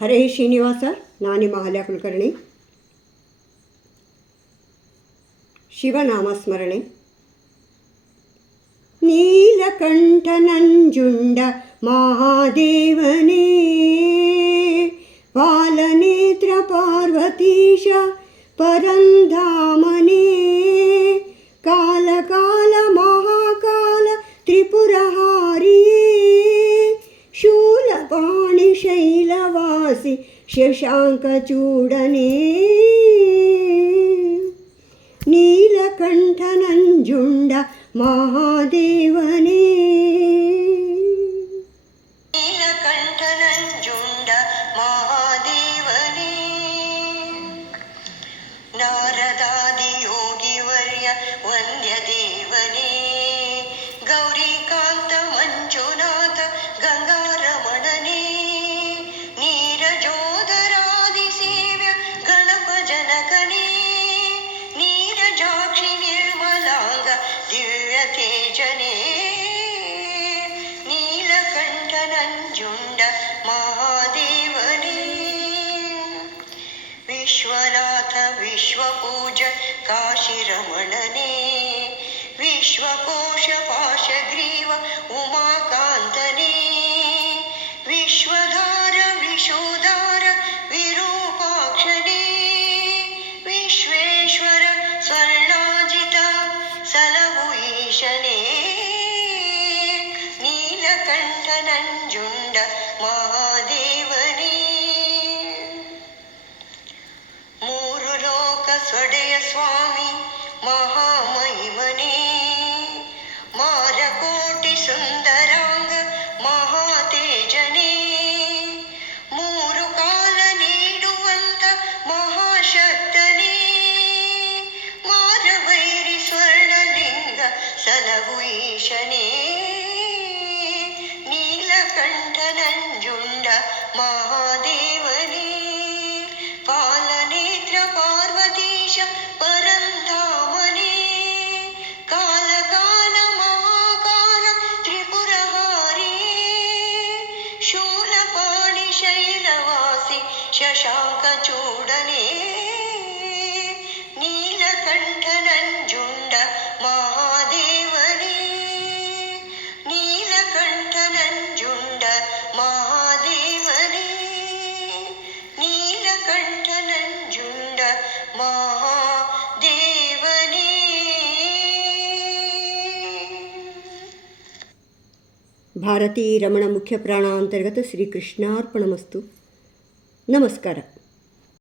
हरे श्रीनिवास नानी महाल्या कुलकर्णी शिवनामस्मरणे నీలకంఠనంజుండ మహాదేవనే పాలనేత్ర పార్వతీశ పరంధామ రాసి శశాంకచూడనే నీలకంఠనంజుండ మహాదేవనే. നീലതേജനേ നീലകണ്ഠനഞ്ജുണ്ട മഹാദേവനേ വിശ്വനാഥ വിശ്വപൂജ കാശിരമണനേ വിശ്വകോശ പാശഗ്രീവ ഉമാ ಗಣೇಶನೇ ನೀಲಕಂಠ ನಂಜುಂಡ ಮಹಾದೇವನೇ. ಮೂರು ಲೋಕ ಸ್ವಡೆಯ ಸ್ವಾಮಿ ಮಹಾ సలవు ఈశనే నీలకంఠ నంజుండ మహాదేవనే పాలనేత్ర పార్వతీశ పరం ధామనే కాలకాల మాకాల త్రిపురహారే శూలపాణి శైలవాసి శశాంకచూడనే ಭಾರತೀ ರಮಣ ಮುಖ್ಯ ಪ್ರಾಣ ಅಂತರ್ಗತ ಶ್ರೀಕೃಷ್ಣಾರ್ಪಣಮಸ್ತು. ನಮಸ್ಕಾರ.